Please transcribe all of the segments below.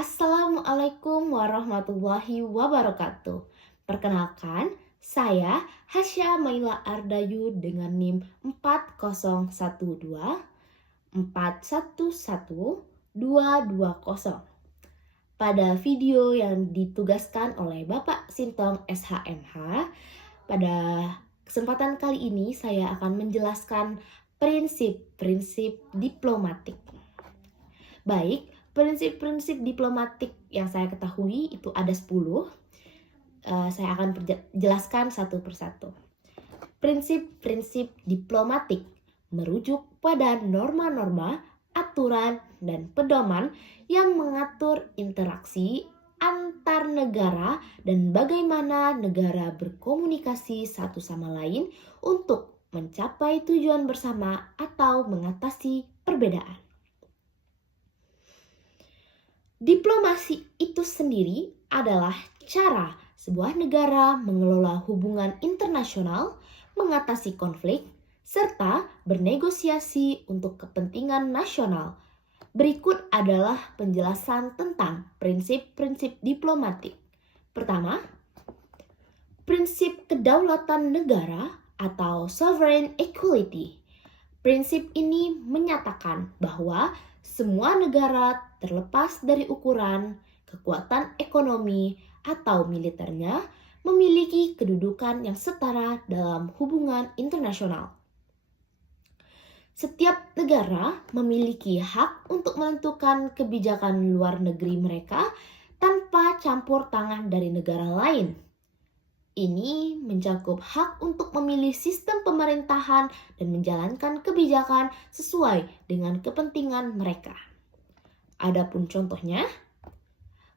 Assalamualaikum warahmatullahi wabarakatuh. Perkenalkan, saya Hasya Maila Ardayu dengan NIM 4012 411220. Pada video yang ditugaskan oleh Bapak Sintong SHMH, pada kesempatan kali ini saya akan menjelaskan prinsip-prinsip diplomatik. Baik, prinsip-prinsip diplomatik yang saya ketahui itu ada 10. Saya akan jelaskan satu persatu. Prinsip-prinsip diplomatik merujuk pada norma-norma, aturan, dan pedoman yang mengatur interaksi antar negara dan bagaimana negara berkomunikasi satu sama lain untuk mencapai tujuan bersama atau mengatasi perbedaan. Diplomasi itu sendiri adalah cara sebuah negara mengelola hubungan internasional, mengatasi konflik, serta bernegosiasi untuk kepentingan nasional. Berikut adalah penjelasan tentang prinsip-prinsip diplomatik. Pertama, prinsip kedaulatan negara atau sovereign equality. Prinsip ini menyatakan bahwa semua negara terlepas dari ukuran, kekuatan ekonomi, atau militernya memiliki kedudukan yang setara dalam hubungan internasional. Setiap negara memiliki hak untuk menentukan kebijakan luar negeri mereka tanpa campur tangan dari negara lain. Ini mencakup hak untuk memilih sistem pemerintahan dan menjalankan kebijakan sesuai dengan kepentingan mereka. Adapun contohnya,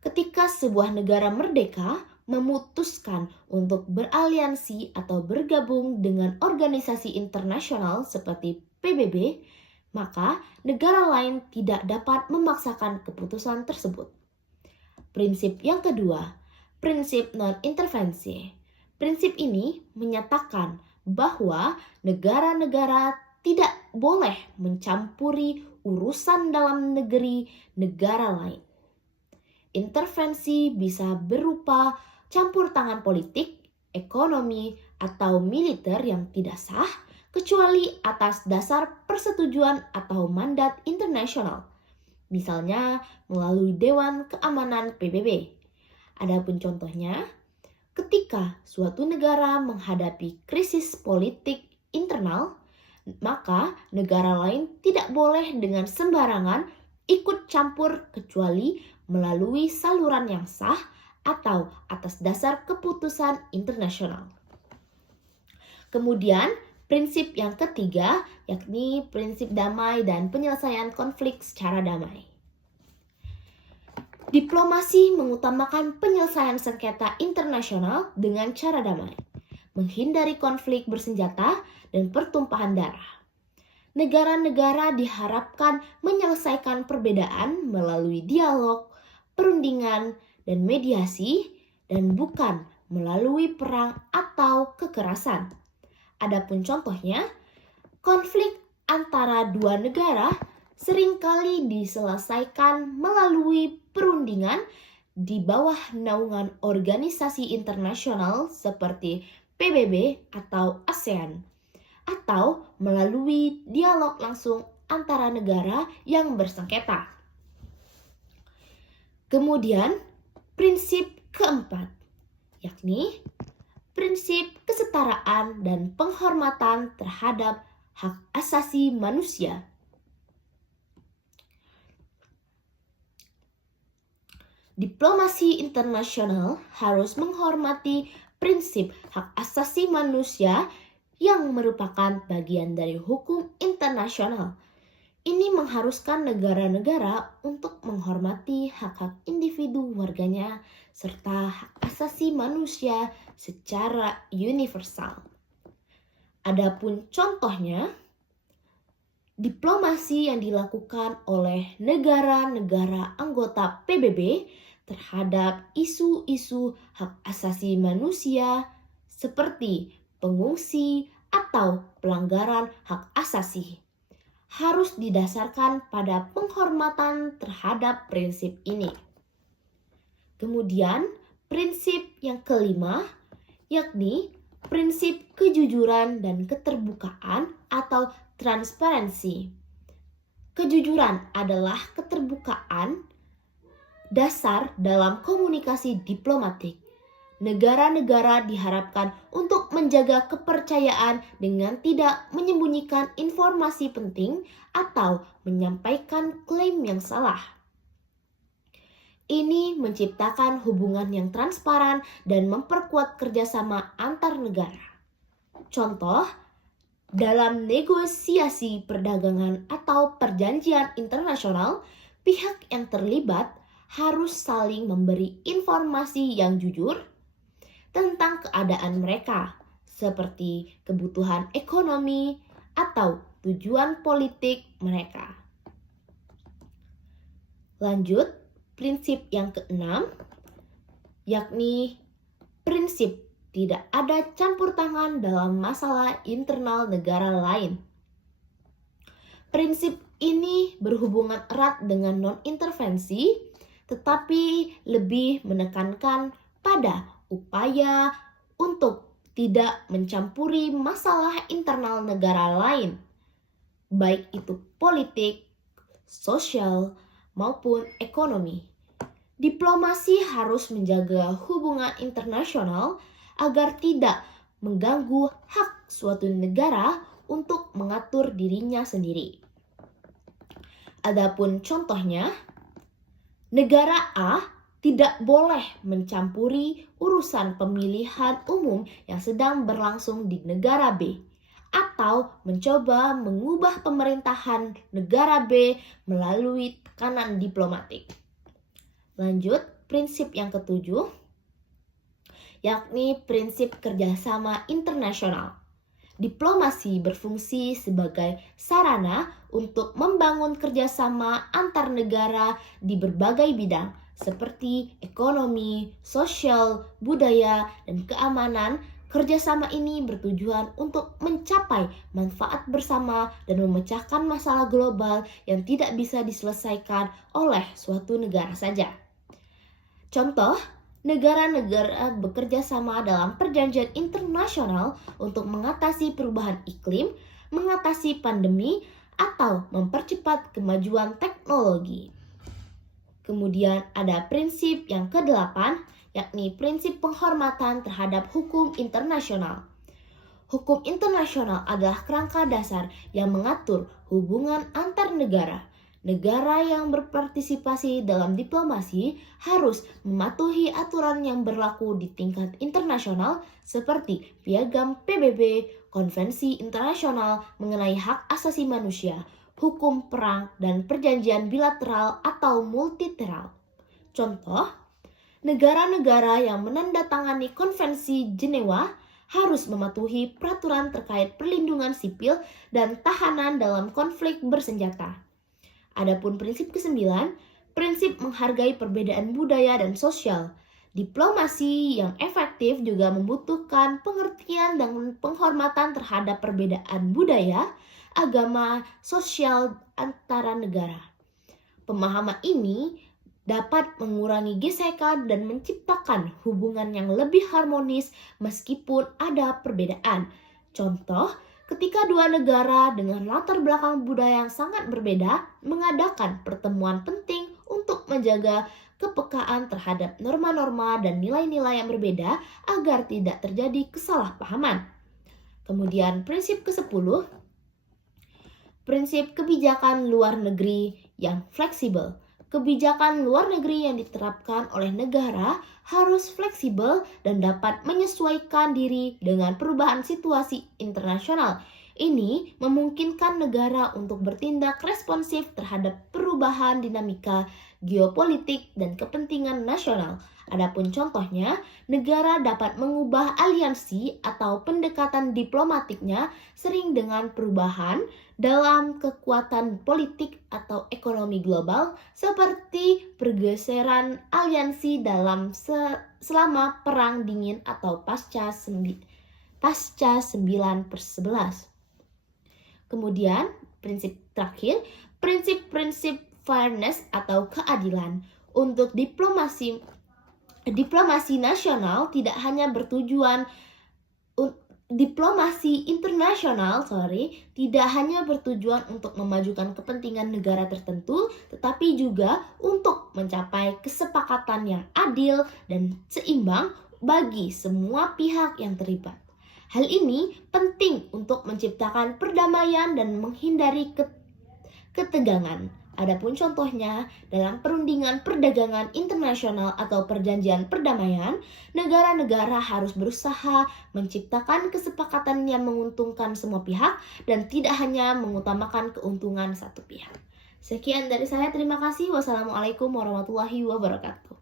ketika sebuah negara merdeka memutuskan untuk beraliansi atau bergabung dengan organisasi internasional seperti PBB, maka negara lain tidak dapat memaksakan keputusan tersebut. Prinsip yang kedua, prinsip non-intervensi. Prinsip ini menyatakan bahwa negara-negara tidak boleh mencampuri urusan dalam negeri negara lain. Intervensi bisa berupa campur tangan politik, ekonomi, atau militer yang tidak sah, kecuali atas dasar persetujuan atau mandat internasional, misalnya melalui Dewan Keamanan PBB. Adapun contohnya, ketika suatu negara menghadapi krisis politik internal, maka negara lain tidak boleh dengan sembarangan ikut campur kecuali melalui saluran yang sah atau atas dasar keputusan internasional. Kemudian, prinsip yang ketiga yakni prinsip damai dan penyelesaian konflik secara damai. Diplomasi mengutamakan penyelesaian sengketa internasional dengan cara damai, menghindari konflik bersenjata dan pertumpahan darah. Negara-negara diharapkan menyelesaikan perbedaan melalui dialog, perundingan, dan mediasi, dan bukan melalui perang atau kekerasan. Adapun contohnya, konflik antara dua negara seringkali diselesaikan melalui perundingan di bawah naungan organisasi internasional seperti PBB atau ASEAN, atau melalui dialog langsung antara negara yang bersengketa. Kemudian, prinsip keempat, yakni prinsip kesetaraan dan penghormatan terhadap hak asasi manusia. Diplomasi internasional harus menghormati prinsip hak asasi manusia yang merupakan bagian dari hukum internasional. Ini mengharuskan negara-negara untuk menghormati hak-hak individu warganya serta hak asasi manusia secara universal. Adapun contohnya, diplomasi yang dilakukan oleh negara-negara anggota PBB terhadap isu-isu hak asasi manusia seperti pengungsi atau pelanggaran hak asasi harus didasarkan pada penghormatan terhadap prinsip ini. Kemudian, prinsip yang kelima yakni prinsip kejujuran dan keterbukaan atau transparansi. Kejujuran adalah keterbukaan dasar dalam komunikasi diplomatik. Negara-negara diharapkan untuk menjaga kepercayaan dengan tidak menyembunyikan informasi penting atau menyampaikan klaim yang salah. Ini menciptakan hubungan yang transparan dan memperkuat kerjasama antar negara. Contoh, dalam negosiasi perdagangan atau perjanjian internasional, pihak yang terlibat harus saling memberi informasi yang jujur tentang keadaan mereka, seperti kebutuhan ekonomi atau tujuan politik mereka. Lanjut, prinsip yang keenam, yakni prinsip tidak ada campur tangan dalam masalah internal negara lain. Prinsip ini berhubungan erat dengan non-intervensi, tetapi lebih menekankan pada upaya untuk tidak mencampuri masalah internal negara lain, baik itu politik, sosial, maupun ekonomi. Diplomasi harus menjaga hubungan internasional agar tidak mengganggu hak suatu negara untuk mengatur dirinya sendiri. Adapun contohnya, negara A tidak boleh mencampuri urusan pemilihan umum yang sedang berlangsung di negara B, atau mencoba mengubah pemerintahan negara B melalui tekanan diplomatik. Lanjut, prinsip yang ketujuh, yakni prinsip kerjasama internasional. Diplomasi berfungsi sebagai sarana untuk membangun kerjasama antar negara di berbagai bidang, seperti ekonomi, sosial, budaya, dan keamanan. Kerjasama ini bertujuan untuk mencapai manfaat bersama dan memecahkan masalah global yang tidak bisa diselesaikan oleh suatu negara saja. Contoh, negara-negara bekerja sama dalam perjanjian internasional untuk mengatasi perubahan iklim, mengatasi pandemi, atau mempercepat kemajuan teknologi. Kemudian ada prinsip yang kedelapan, yakni prinsip penghormatan terhadap hukum internasional. Hukum internasional adalah kerangka dasar yang mengatur hubungan antar negara. Negara yang berpartisipasi dalam diplomasi harus mematuhi aturan yang berlaku di tingkat internasional seperti Piagam PBB, Konvensi Internasional mengenai Hak Asasi Manusia, hukum perang, dan perjanjian bilateral atau multilateral. Contoh, negara-negara yang menandatangani Konvensi Jenewa harus mematuhi peraturan terkait perlindungan sipil dan tahanan dalam konflik bersenjata. Adapun prinsip ke-9, prinsip menghargai perbedaan budaya dan sosial. Diplomasi yang efektif juga membutuhkan pengertian dan penghormatan terhadap perbedaan budaya, agama, sosial antara negara. Pemahaman ini dapat mengurangi gesekan dan menciptakan hubungan yang lebih harmonis meskipun ada perbedaan. Contoh, ketika dua negara dengan latar belakang budaya yang sangat berbeda mengadakan pertemuan penting untuk menjaga kepekaan terhadap norma-norma dan nilai-nilai yang berbeda agar tidak terjadi kesalahpahaman. Kemudian prinsip ke-10, prinsip kebijakan luar negeri yang fleksibel. Kebijakan luar negeri yang diterapkan oleh negara harus fleksibel dan dapat menyesuaikan diri dengan perubahan situasi internasional. Ini memungkinkan negara untuk bertindak responsif terhadap perubahan dinamika geopolitik dan kepentingan nasional. Adapun contohnya, negara dapat mengubah aliansi atau pendekatan diplomatiknya sering dengan perubahan dalam kekuatan politik atau ekonomi global, seperti pergeseran aliansi dalam selama Perang Dingin atau pasca 9/11. Kemudian, prinsip terakhir, prinsip-prinsip fairness atau keadilan. Untuk diplomasi Diplomasi nasional tidak hanya bertujuan Diplomasi internasional, tidak hanya bertujuan untuk memajukan kepentingan negara tertentu, tetapi juga untuk mencapai kesepakatan yang adil dan seimbang bagi semua pihak yang terlibat. Hal ini penting untuk menciptakan perdamaian dan menghindari ketegangan. Adapun contohnya, dalam perundingan perdagangan internasional atau perjanjian perdamaian, negara-negara harus berusaha menciptakan kesepakatan yang menguntungkan semua pihak dan tidak hanya mengutamakan keuntungan satu pihak. Sekian dari saya, terima kasih. Wassalamualaikum warahmatullahi wabarakatuh.